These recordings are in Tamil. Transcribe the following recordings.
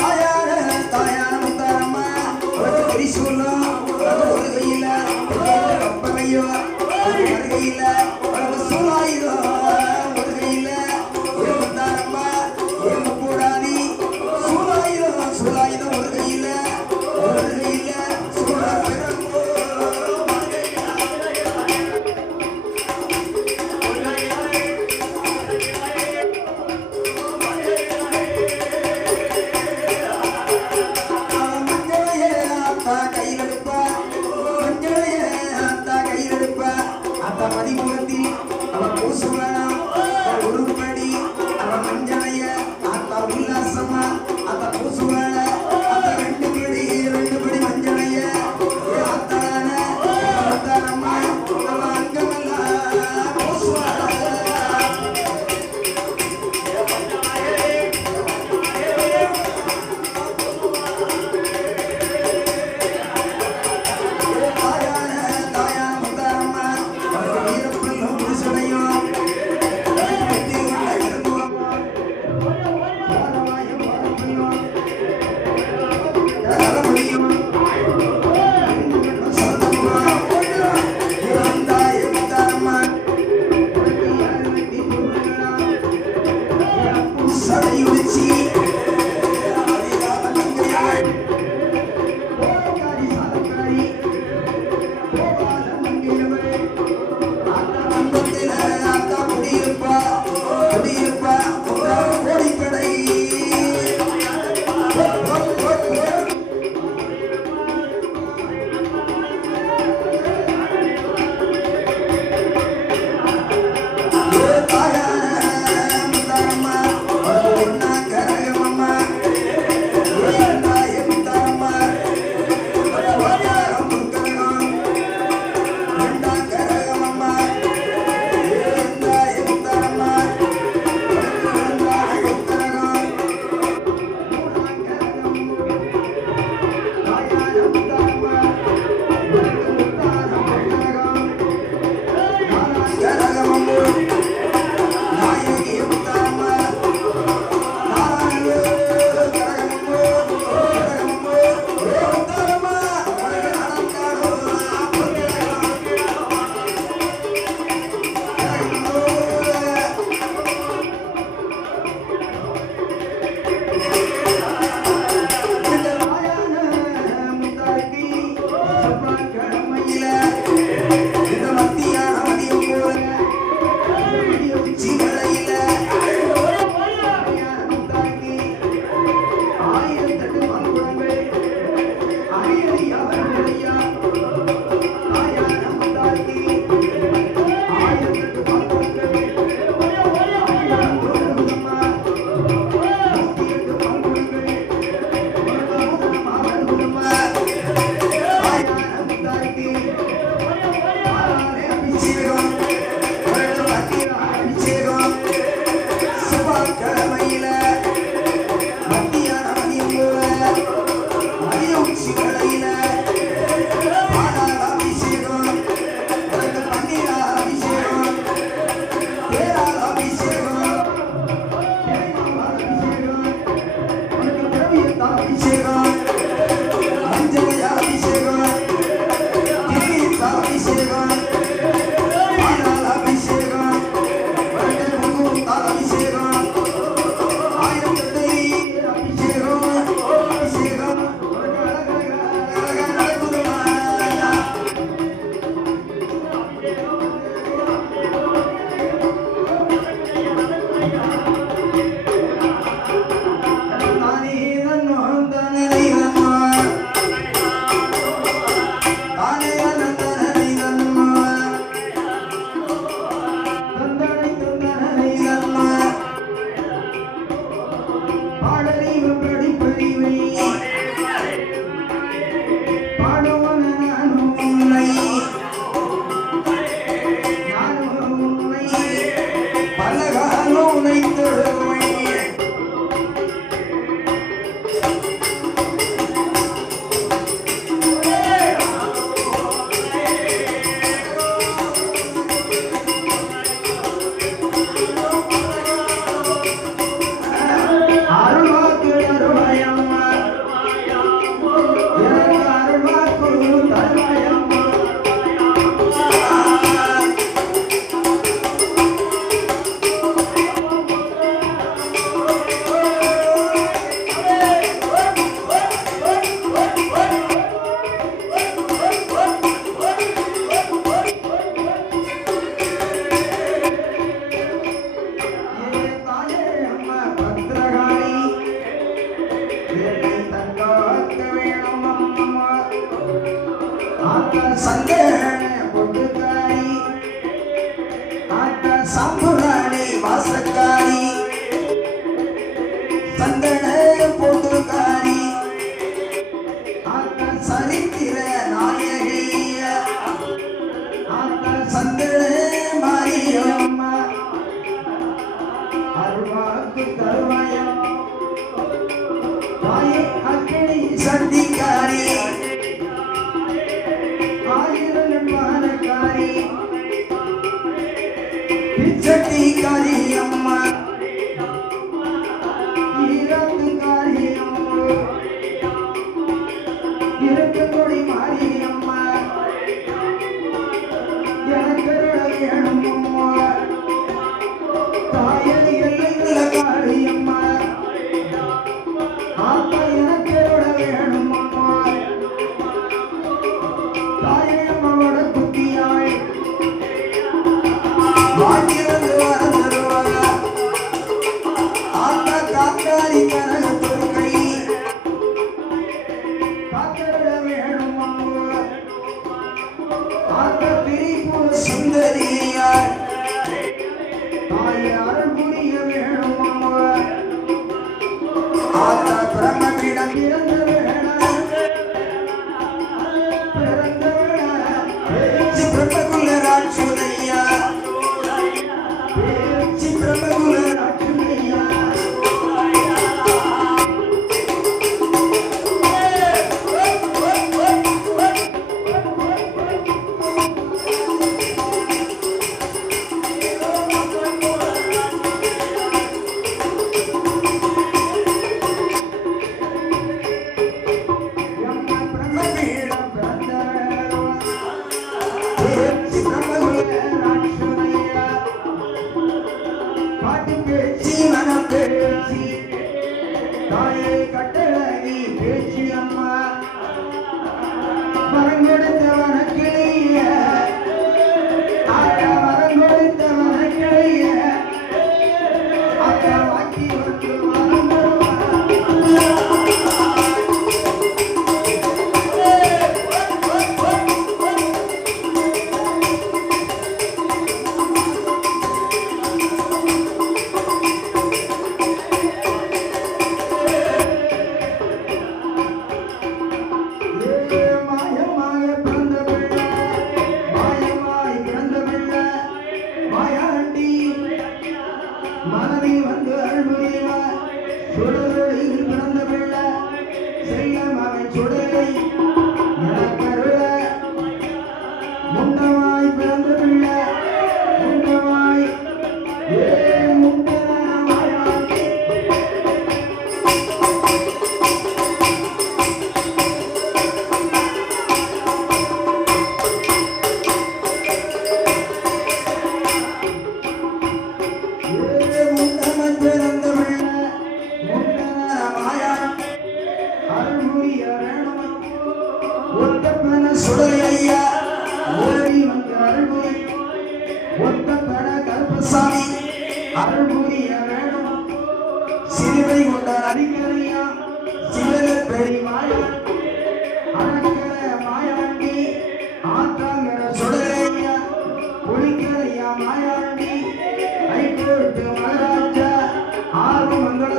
தாயான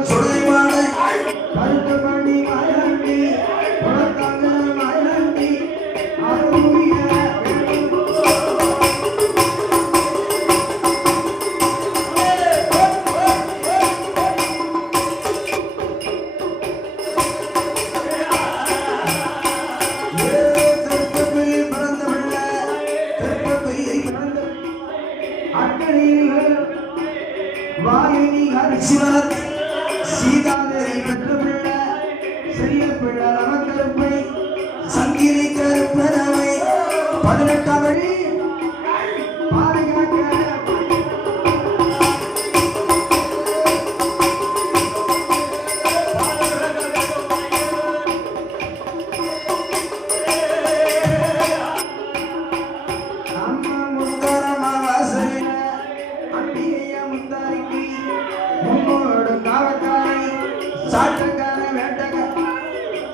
Suleiman சிவனத்தில் சீதாதேவி பெற்ற பிள்ளை செல்ல பிள்ளை நமக்கருப்பை சங்கிலி கருப்பனவை 18ஆம் வழி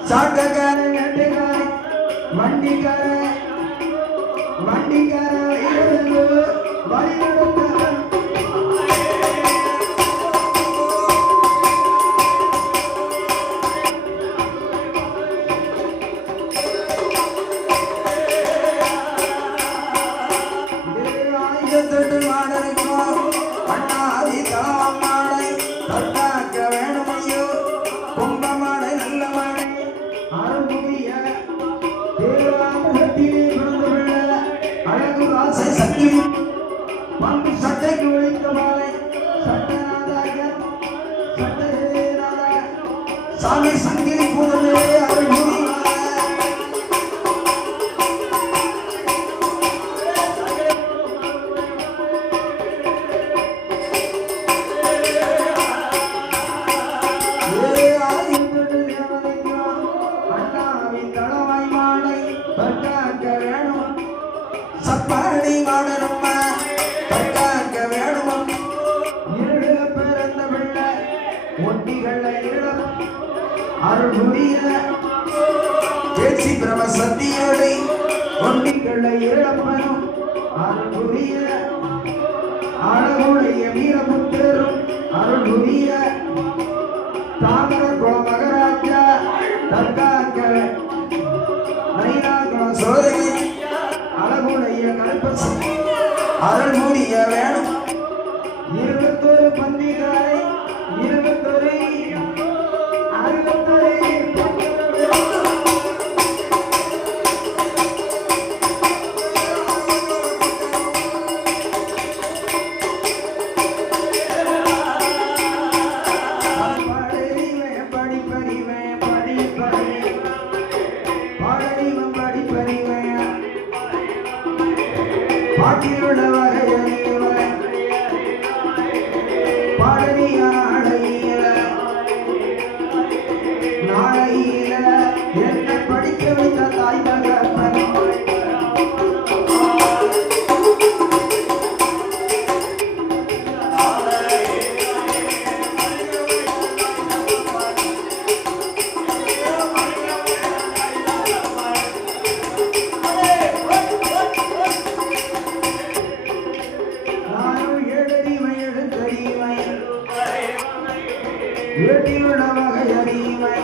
சாட்டக்கார வேட்டைக்கார வண்டிக்கார வழி ஆயுதத்தொட்டு மாடனுக்கும் அண்ணாதி தளம் மாடை தத்தாக்க வேணுமையோ கும்பமாடை நல்ல மாடை அருள்புரிய தேவாமிரத்திலே பிறந்தவள்ள அழகு ஆசை சக்தி பங்கு சட்டைக்கு ஒழித்த மாலை சட்டநாதாக சாமி சங்கிலி பூதமே அருள்புரிய சப்பாடி மாடனும் தட்டாக்க வேணும் இருள பிறந்த பிள்ளை ஒட்டிகளை இடம் அருள்புரிய பேச்சு பிரம சத்தியோடை ஒட்டிகளை இழப்பனும் அருள்புரிய அழகுடைய வீரபுத்தரும் அருள்புரிய தாமர மகராஜா தட்டாக்க நைனாக சோதனை அழகுடைய கல்பசி அருள்மூடிய வேணும் 21 பந்திகாரை 21 பாட்டிலுள்ள வரையில பாடலியாடையில நாளையில என்ன படிக்க வைத்த தாய் தகப்பன் ஏட்டிலுள்ள வகை அறிவை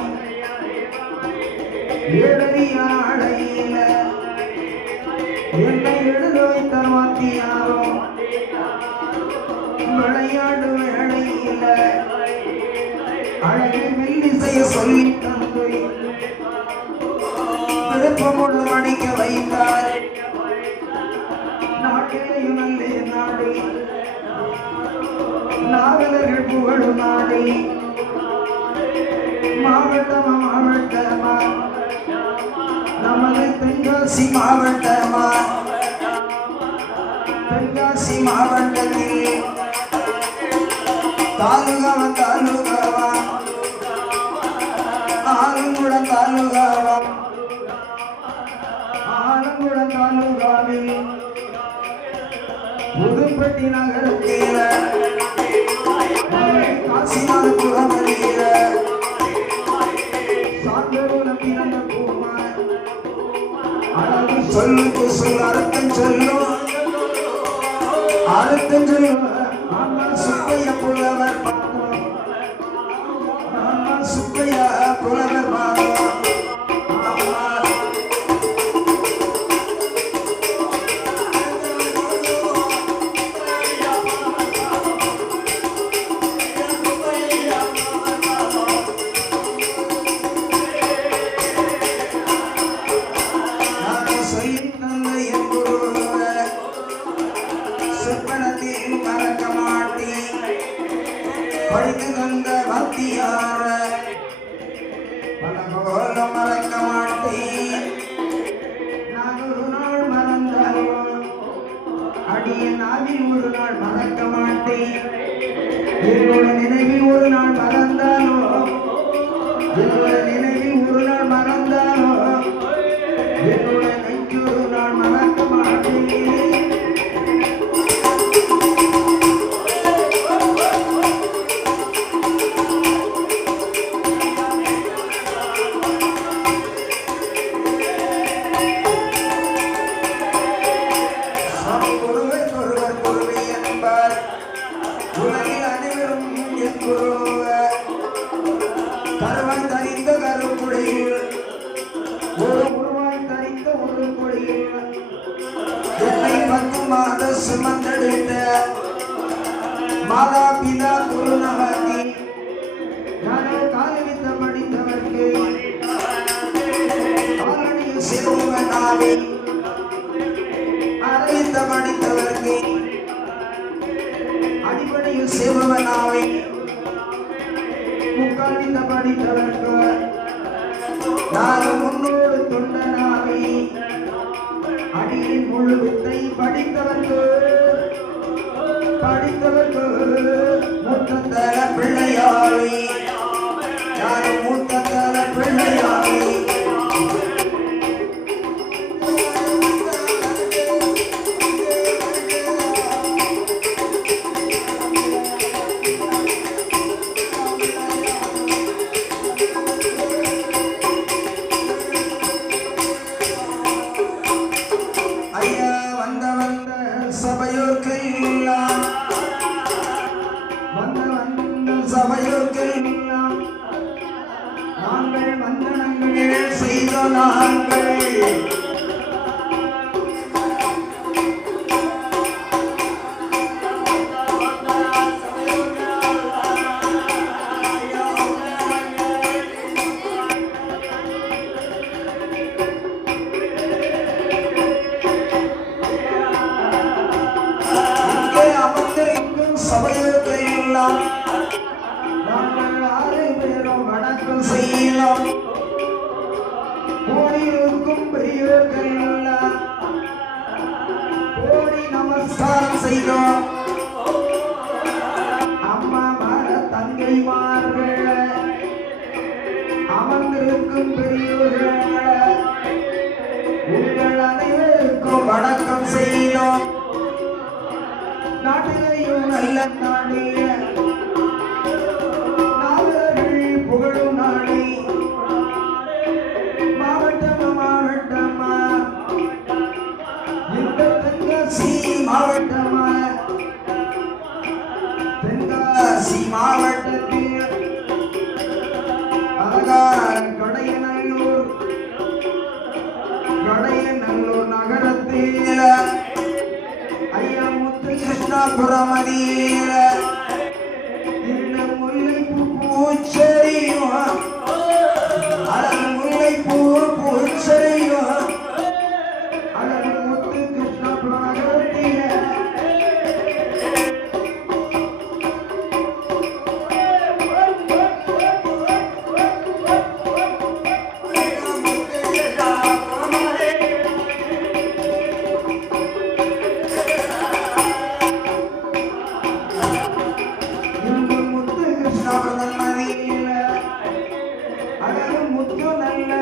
ஏடறியாடையில என்னை எழுத வைத்த வாத்தியாரோ விளையாடு வேளையில அழகை மெல்லிசைய சொல்லி தந்து விருப்பமுள்ள மடிக்க வைத்தார் நாட்டிலையும் நல்ல நாடு நாவலர்கள் புகழும் நாடு மாவட்டமா நமது தென்காசி மாவட்டமா தென்காசி மாவட்டத்தில் தாலுகாவா ஆலங்குளம் தாலுகாவில் புதுப்பட்டி நகரத்தில் காசிநாதபுரம் சொல்லுக்கு சொல் அர்த்தம் சொல்லும் சுப்பைய புலவர் சுப்பைய புலவர் சொற்பனத்தில் மறக்க என்னோட நினைவில் ஒரு நாள் மறந்தானோ என்னோட நினைவில் ஒரு நாள் மறந்தானோ என்னோட நெஞ்சு ஒரு நாள் மறக்க மாட்டேன் சுமந்தெடுத்த மாதா பிதா குருநமதி நானே காலவித்த படித்தவர்க்கு காலடியில் சிறுவனாவே அறிவித்த படித்தவர்க்கு அடிப்படையில் சிறுவனாவே முக்காலித்த படித்தவர்க்கு நானும் முன்னோடு தொண்டனாவே அடியின் முழு வித்தை படித்தவர்கள் மூத்தத்தல பிள்ளையாளி யாரும் மூத்தத்தல பிள்ளையாளி சபையோர்க்கெல்லாம் நாங்கள் வந்தனங்கள் செய்த நாங்கள் இங்கே அமர்ந்திருக்கும் சபையோர்க்கெல்லாம் வணக்கம் செய்யலாம் கோடியிருக்கும் பெரியோர்கள் கோடி நமஸ்காரம் செய்தோம் அம்மா மாற தங்கைமார்கள் அமர்ந்திருக்கும் பெரியோர்கள் உங்கள் அனைவருக்கும் வணக்கம் செய்தோம் நாட்டிலேயும் நல்ல நாடு புகழும் நாடி மாவட்டமா இந்த தென்காசி மாவட்டத்தில் கடையநல்லூர் நகரத்தில் ஐயா முத்து கிருஷ்ணாபுரமதியில் பூச்செறியும் அழகு முல்லை பூச்செறியும் அழகு முத்து கிருஷ்ணபுரம் நகரத்தில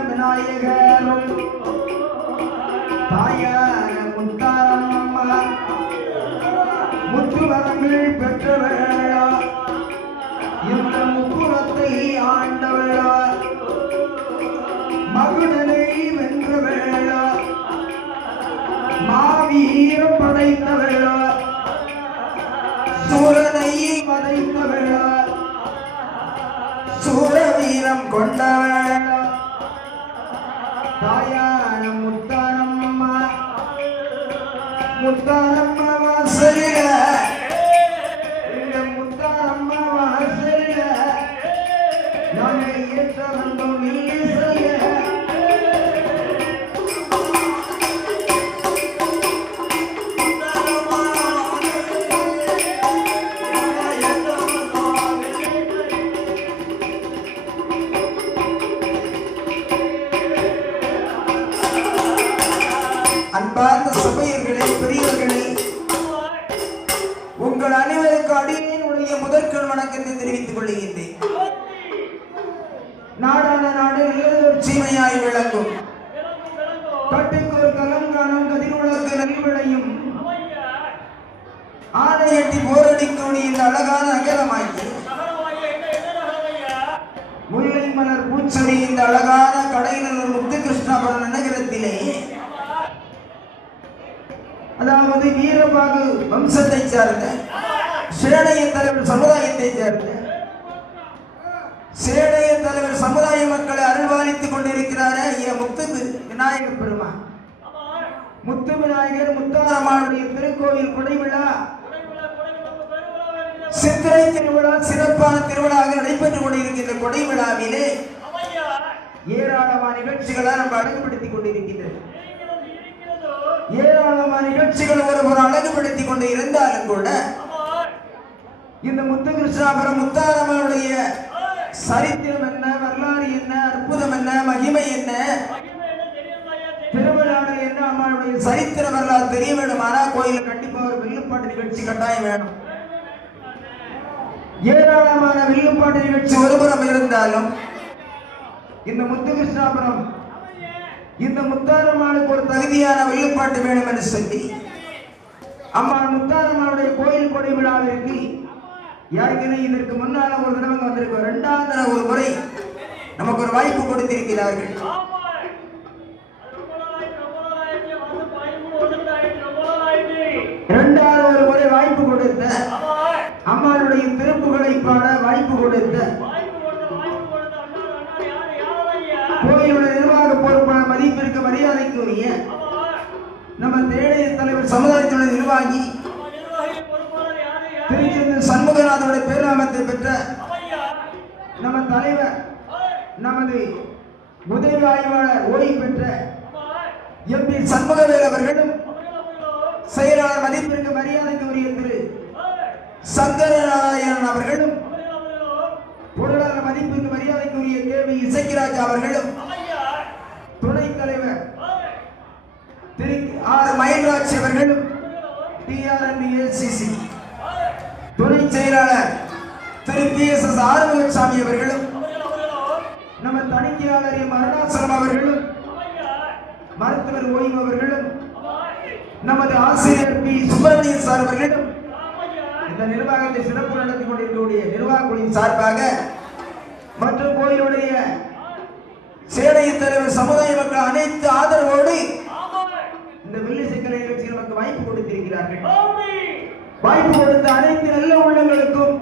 விநாயகரும் தாயார முத்தாரம்மா முத்துவரங்கள் பெற்றவர்களா இந்த முப்புறத்தை ஆண்டவளா மகுடனை வென்றவர்களா மாவீரம் படைத்தவர்களா சூரனை படைத்தவர்களா சூரவீரம் கொண்டவர்களா தாயான முத்தாரம்மா வாசலில இந்த முத்தாரம்மா வாசலில நாங்கள் ஏற்ற வந்தோம் இல்லை செய்ய அன்பார்ந்த சபையர்களே பெரியவர்களே உங்கள் அனைவருக்கு அடியேனுடைய முதற்கண் வணக்கத்தை தெரிவித்துக் கொள்கின்றேன். நாடான நாடு நல்லதொரு சீமையாய் விளங்கும், கட்டுக்கு ஒரு கலங்கானம் கதிர்வுலக்கு நல்விளையும் ஆணையட்டி போரடிக்கோடி இந்த அழகான அகலமாகி முல்லை மலர் பூச்செடி இந்த அழகான கடையினர் முத்து கிருஷ்ணாபுரம் நகரத்திலே, அதாவது வீரபாகு வம்சத்தை சேர்ந்த சேனைய தலைவர் சமுதாயத்தை சேர்ந்த சேனைய தலைவர் சமுதாய மக்களை அருள்வாளித்துக் கொண்டிருக்கிறார் ஐயா முத்து விநாயகர் பெருமான். முத்து விநாயகர் முத்தாரம்மாளுடைய திருக்கோயில் கொடைவிழா சித்திரை திருவிழா சிறப்பான திருவிழாக நடைபெற்றுக் கொண்டிருக்கின்ற கொடை விழாவிலே ஏராளமான நிகழ்ச்சிகளை நம்ம அழகுபடுத்திக் கொண்டிருக்கின்றது. ஏராளமான நிகழ்ச்சிகள் ஒருவர் அழகுபடுத்திக் கொண்டு இருந்தாலும் கூட இந்த முத்து கிருஷ்ணாபுரம் முத்தாரம்மனுடைய சரித்திரம் என்ன, வரலாறு என்ன, அற்புதம் என்ன, மகிமை என்ன, திருவிழாடு என்ன, அம்மாவுடைய சரித்திர வரலாறு தெரிய வேண்டுமானா கோயில கண்டிப்பா ஒரு வில்லுப்பாட்டு நிகழ்ச்சி கட்டாயம் வேணும். ஏராளமான வில்லுப்பாட்டு நிகழ்ச்சி ஒருபுறம் இருந்தாலும் இந்த முத்து கிருஷ்ணாபுரம் இந்த முத்தாரம்மாளுக்கு ஒரு தகுதியான வில்லுப்பாட்டு வேணும் என்று சொல்லி அம்மா முத்தாரம்மாளுடைய கோயில் கொடை விழாவிற்கு யாருக்குன்னு இதற்கு முன்னால ஒரு தடவை வந்திருக்கோம், இரண்டாவது தடவை ஒரு முறை நமக்கு ஒரு வாய்ப்பு கொடுத்திருக்கிறார்கள். இரண்டாவது ஒரு முறை வாய்ப்பு கொடுத்த அம்மாளுடைய திருப்புகளை பாட வாய்ப்பு கொடுத்த கோயிலுடைய நிர்வாக பொறுப்பான மதிப்பிற்கு மரியாதைக்குரிய நம்ம தேடைய தலைவர் சமுதாயத்துடைய நிர்வாகி திருச்செந்தூர் சண்முகநாதனுடைய பேராமத்தை பெற்ற நம்ம தலைவர் நமது உதவி ஆய்வாளர் ஓய்வு பெற்ற எம்பி சண்முகவேல் அவர்களும் செயலாளர் மதிப்பிற்கு மரியாதைக்குரிய திரு சங்கரநாராயணன் அவர்களும் பொருளாளர் மதிப்பிற்கு மரியாதைக்குரிய கேவி இசக்கிராஜ் அவர்களும் துணைத் தலைவர் திரு ஆர் மயில்ராஜ் அவர்களும் டிஆர்என்டிஏசிசி துணை செயலாளர் திரு PSS ஆறுமுகசாமி அவர்களும் நம்ம தணிக்கையாளர் எம் அருணாசலம் அவர்களும் மருத்துவர் ஓய்வு அவர்களும் நமது ஆசிரியர் பி சுப்பிரமணியன் சார் அவர்களும் இந்த நிர்வாகத்தை சிறப்பு நடத்தி கொண்டிருக்கக்கூடிய நிர்வாக குழுவின் சார்பாக மற்றும் கோயிலுடைய சேனைய தலைவர் சமுதாய மக்கள் அனைத்து ஆதரவோடு இந்த வில்லிசைக்கலை நிகழ்ச்சியில் நமக்கு வாய்ப்பு கொடுத்திருக்கிறார்கள். வாய்ப்பு கொடுத்த அனைத்து நல்ல உள்ளங்களுக்கும்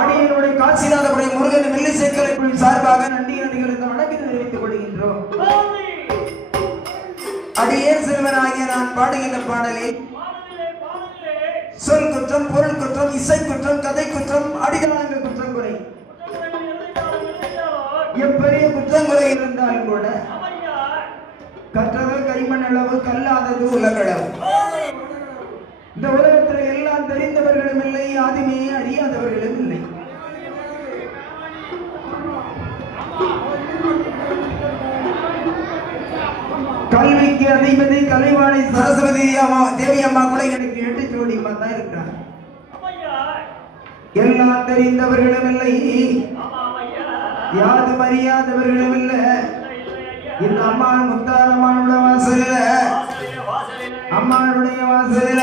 அடியனுடைய காசிநாதபுரை முருகன் வில்லிசைக்கலை குழுவின் சார்பாக நன்றி நன்றிகள் இந்த வணக்கத்தை தெரிவித்துக் கொள்கின்றோம். அடியேன் சிறுவனாகிய நான் பாடுகின்ற பாடலில் சொல் குற்றம், பொருள் குற்றம், இசை குற்றம், கதை குற்றம், அடிகளாங்க குற்றம் குறை எப்பெரிய குற்றங்குறை இருந்தாலும் கூட கற்றது கைமண் அளவு கல்லாதது உலகளவு. இந்த உலகத்தில் எல்லாம் தெரிந்தவர்களும் இல்லை, ஆதிமே அறியாதவர்களும் இல்லை. கல்விக்கு அதிபதி கலைவாணி சரஸ்வதி தேவி அம்மா கூட எனக்கு 8 ஜோடி தான் இருக்கிறார். எல்லாம் தெரிந்தவர்களும் இல்லை, யாரும் அறியாதவர்களும் இல்லை. இந்த அம்மாள் முத்தாரம்மாளுடைய வாசலில அம்மாளுடைய வாசலில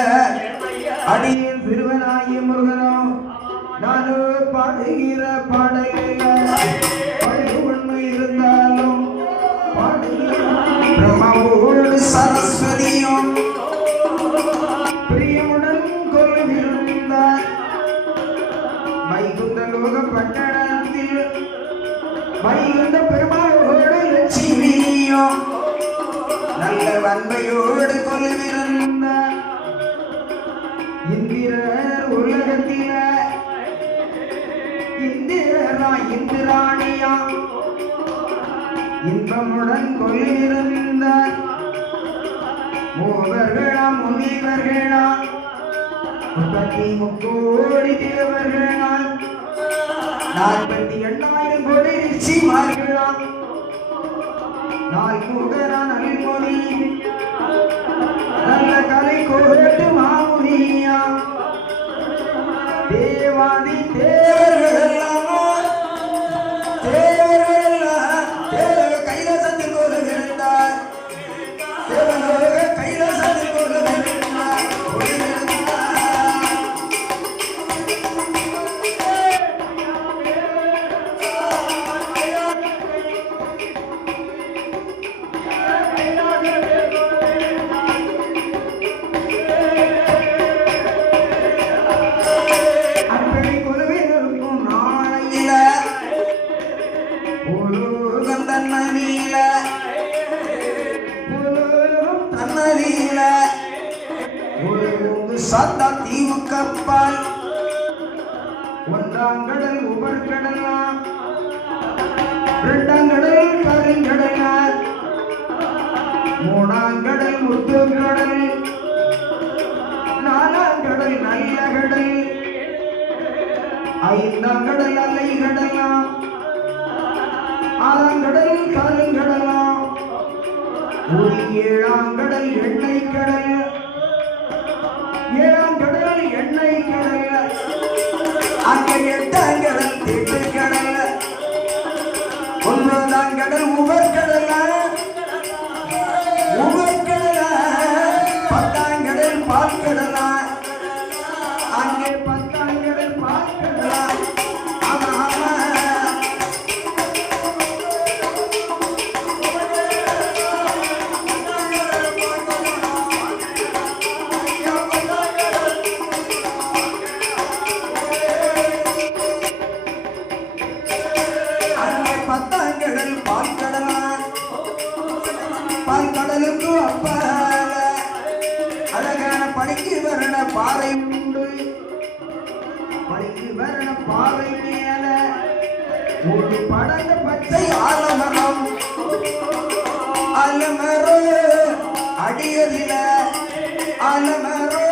அடியின் சிறுவனாகிய முருகனோ நானோ பாடுகிற பாடலில் உண்மை இருந்தாலும் பிரம்மவோடு சரஸ்வதியும் பிரியமுடன் கொள்ளிருந்தார். வைகுந்த லோக பட்டணத்தில் வைகுந்த பெருமாளோடு லட்சுமியும் நல்ல வன்மையோடு கொள்ளிருந்தார். இந்திரர் உலகத்தில இந்திராணியா இன்பமுடன் கொள்ளிருந்த மூவர்களாம் முனிவர்களாம் 33 தேவர்களாம் 48,000 கோடி ரிஷிமார்களாம் நால்முகரான் அல்மொழி நல்ல கலை கோட்டு மாமுனியா தேவான அப்பால் ஒன்றாங்கடல் உபர்கடலாம், இரண்டாங்கடல் கருங்கடலால், மூணாங்கடல் முத்துக்கடல், நாலாங்கடல் நல்ல கடல், ஐந்தாங்கடல் அலை கடலாம், ஆறாங்கடல் கருங்கடலாம், ஏழாங்கடல் எண்ணெய் கடல், ஏழாங்கடல் எண்ணெய் கடல், அங்கே எட்டாங்கடல் திட்டு கடல், ஒன்பதாங்கடல் உபர்கடல், பத்தாங்கடல் பால்கடலா, அங்கே பத்தாங்கடல் பால்கடலா. அங்கே பத்தாங்கடல் பால்கடலா, பால்கடலுக்கு அப்பா அழகான பணிக்கு வரண பாறை உண்டு, பணிக்கு வரண பாறை மேல ஒரு படங்க பச்சை ஆலமரம், ஆலமரோ அடியதில, ஆலமரோ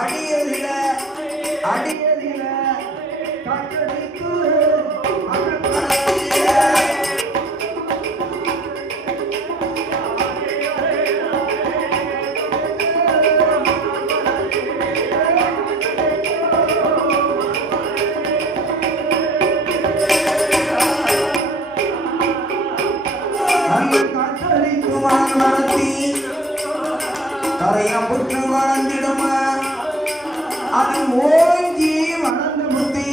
அடியதில, அடியதில கட்டடிக்கு நடத்தி தரையா புற்று வளர்ந்திடுமா, அது ஓங்கி வளர்ந்து புத்தி,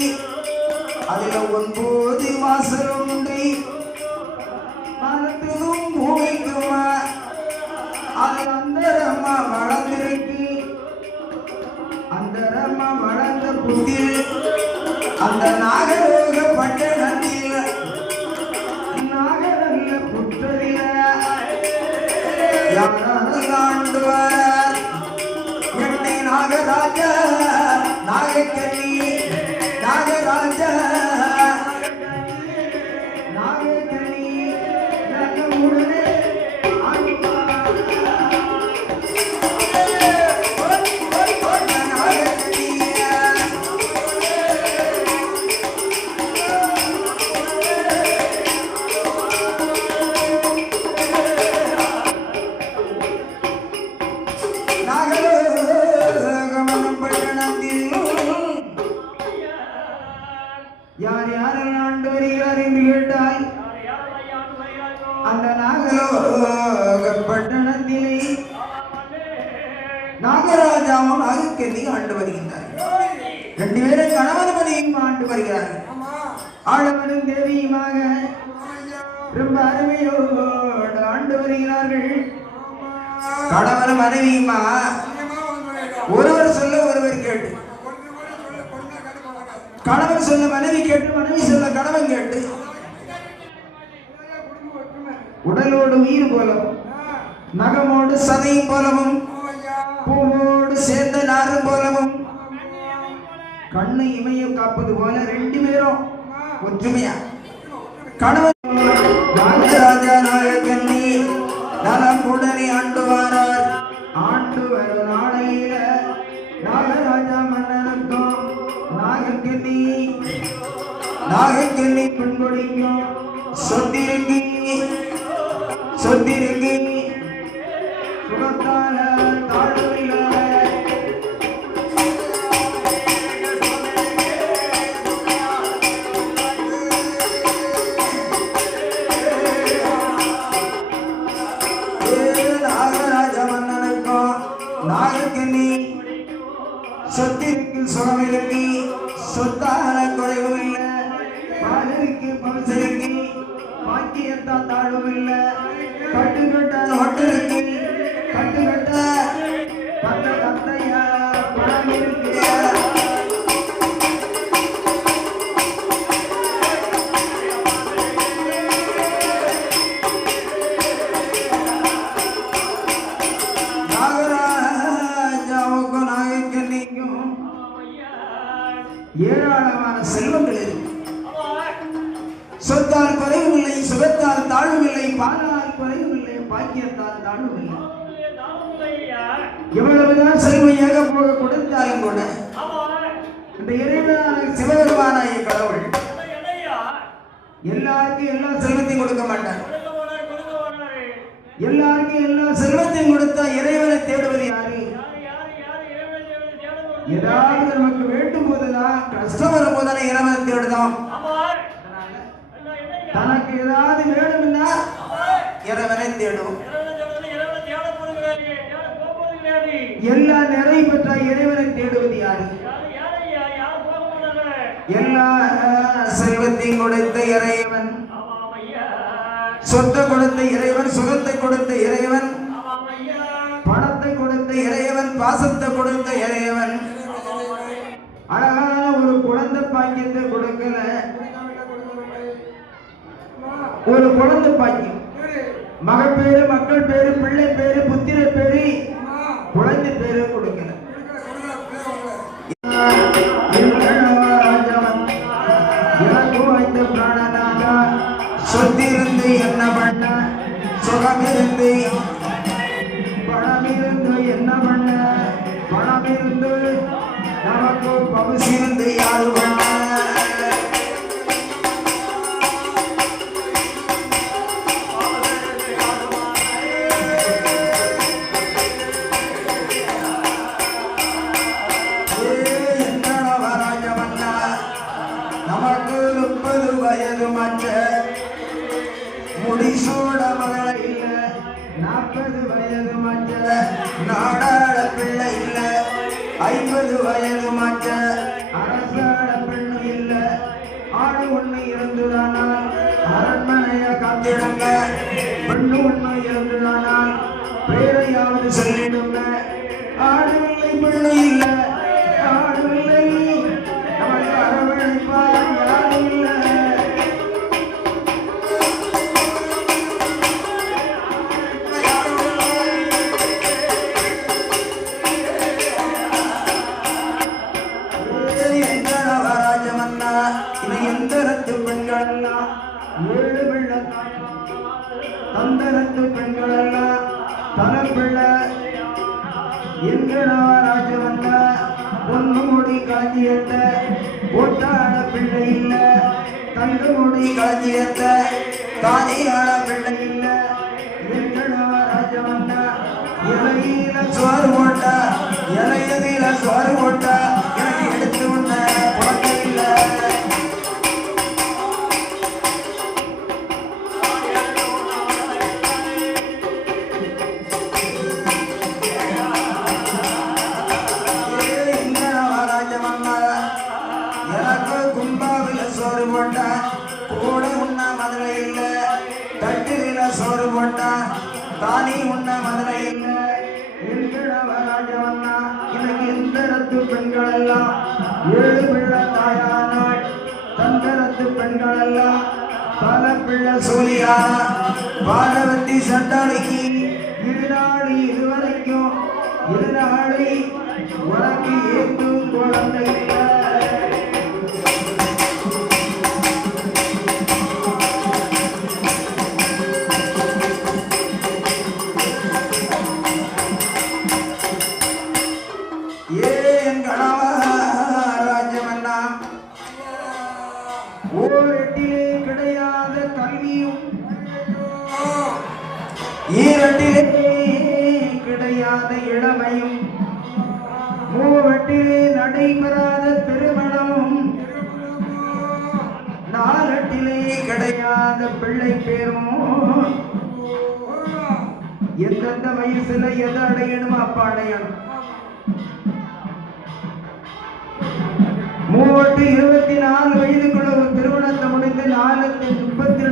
அதுல 9 வாசல் உண்டு, மனத்திலும் பூமிக்குமா, அது அந்தரமா வளர்ந்திருக்கு, அந்தரமா வளர்ந்த புத்தில் அந்த நாகரோக பட்டணத்தில் நாகரல்ல புற்றதில ஆண்டுவார் என்னை நாகராஜா நாகக்கல்லி நாகராஜா நாகக்கல்லி உடனே யார் யாரெல்லாம் ஆண்டு வருகிறார் என்று கேட்டால் அந்த நாகலோக பட்டணத்திலே நாகராஜாவும் நாகக்கல்லி ஆண்டு வருகின்றார். 2 பேரும் கணவன் மனைவியும் ஆண்டு வருகிறார்கள். ஆடவனும் தேவியுமாக ரொம்ப அருமையோடு ஆண்டு வருகிறார்கள். கணவன் மனைவியுமா ஒருவர் சொல்ல ஒருவர் கேட்டு, கணவன் சொல்ல மனைவி கேட்டு, மனைவி சொல்ல கணவன் கேட்டு, உடலோடு உயிர் போலவும் நகமோடு சதையும் போலவும் பூவோடு சேர்ந்த நாரும் போலவும் கண்ணு இமையை காப்பது போல 2 பேரும் ஒற்றுமையா கணவன் ராஜராஜா நாகக்கல்லி நலம் உடனே ஆண்டு வாரார். ஆண்டு வரும் நாளையில நாகராஜா மன்னனுக்கும் நாகக்கல்லி பெண்கொடிக்கும் சொத்திருக்கி சுகத்தால தாழ்வில்லை. நாகராஜா மன்னனுக்கும் நாகக்கல்லி சொத்திற்கு சுகமிருக்கு, சொத்தான குறைவு இல்லை, பாலருக்கு பவசருக்கு பாக்கியத்தா தாழ்வும் இல்லை, கட்டுக்கட்ட ஹோட்டலுக்கு கட்டுக்கட்ட கட்ட கத்தையா பணம் இருக்கு. நாகராஜாவுக்கும் நாகக்கல்லிக்கும் சொத்தால் குறைவும் இல்லை, சுகத்தால் தாழ்வும் இல்லை, பாலால் குறைவும் இல்லை, பாக்கியத்தால் தாழ்வும் இல்லை. எவ்வளவுதான் செல்வையாக போக கொடுத்தாலும் கூட இந்த இறைவனான சிவபெருமானாய கடவுள் எல்லாருக்கும் எல்லா செல்வத்தையும் கொடுக்க மாட்டார். எல்லாருக்கும் எல்லா செல்வத்தையும் கொடுத்தா இறைவனை தேடுவது யாரு? ஏதாவது நமக்கு வேண்டும் போதுதான், கஷ்டம் வரும் போதுதானே இறைவனை தேடுதோம். தனக்கு ஏதாவது வேணும்னா இறைவனை தேடும். எல்லா நிறைவு பெற்ற இறைவனை தேடுவது யாரு? எல்லா செல்வத்தையும் கொடுத்த இறைவன், சொத்தை கொடுத்த இறைவன், சுகத்தை கொடுத்த இறைவன், பணத்தை கொடுத்த இறைவன், பாசத்தை கொடுத்த இறைவன், அழகான ஒரு குழந்தை பாக்கியத்தை கொடுக்கல. ஒரு குழந்தை பாக்கியம், மகப்பேரு, மக்கள் பேரு, பிள்ளை பேரு, புத்திர பேரு, குழந்தை பேரு கொடுக்கல. எனக்கு வாய்ந்த பிராணனாக சொத்திருந்து என்ன பண்ண, சுகம் இருந்து பணம் இருந்து என்ன பண்ண, பணம் இருந்து நமக்கு பகுசி இருந்து யாரு பண்ண. முடிசூட மகள இல்ல, 40 வயது மற்ற நாடாள பிள்ளை இல்ல, 50 வயது மற்ற அரசாள பெண்ணு இல்ல. ஆடு ஒண்ணு இருந்துதானால் அரண்மனைய காத்திடுங்க, பெண்ணு ஒண்ணு இருந்துதானால் பேரையாவது சொல்லிடுங்க. ஆடு இல்லை, பெண்ணு இல்ல, ஆடு இல்லை, நமக்கு அரவணைப்பார் யாரும் இல்லை. தந்தரத்து பெண்களெல்லாம் தனப்பிள்ள ராஜவந்த பொண்ணு முடி காஞ்சியத்த ஒட்டாட பிள்ளை இல்ல, தங்க முடி காஞ்சியத்த தானியாட பிள்ளை இல்ல. ராஜவந்த இலையில சோறு போட்டா, இலையதில சோறு போட்டா எனக்கு எடுத்து உண்ண குழந்தை இல்லை. கூட உண்ண மதுரை இல்ல, தட்டில சோறு போட்டா தானி உண்ண மதுரை இல்ல. ராஜவண்ணா இன்னைக்கு இந்த ரத்து பெண்கள் எல்லாம் 7 பிள்ளை தாயானாள். தந்தரத்து பெண்கள் எல்லாம் பல பிள்ளை சூலியா பாரவத்தி சண்டாளிக்கு இருநாளி இதுவரைக்கும் இருநாளி உனக்கு ஏற்றும் குழந்தை இல்லை. ஓரட்டிலே கிடையாத கல்வியும், ஈரட்டிலே கிடையாத இளமையும், மூவட்டிலே நடைபெறாத திருமணமும், 4 கிடையாத பிள்ளை பேரும். எந்தெந்த வயசுல எதை அடையணும் அப்ப அடையணும். 3 24 வயதுக்குள்ள ஒரு திருமணத்தை முடிந்து 4 32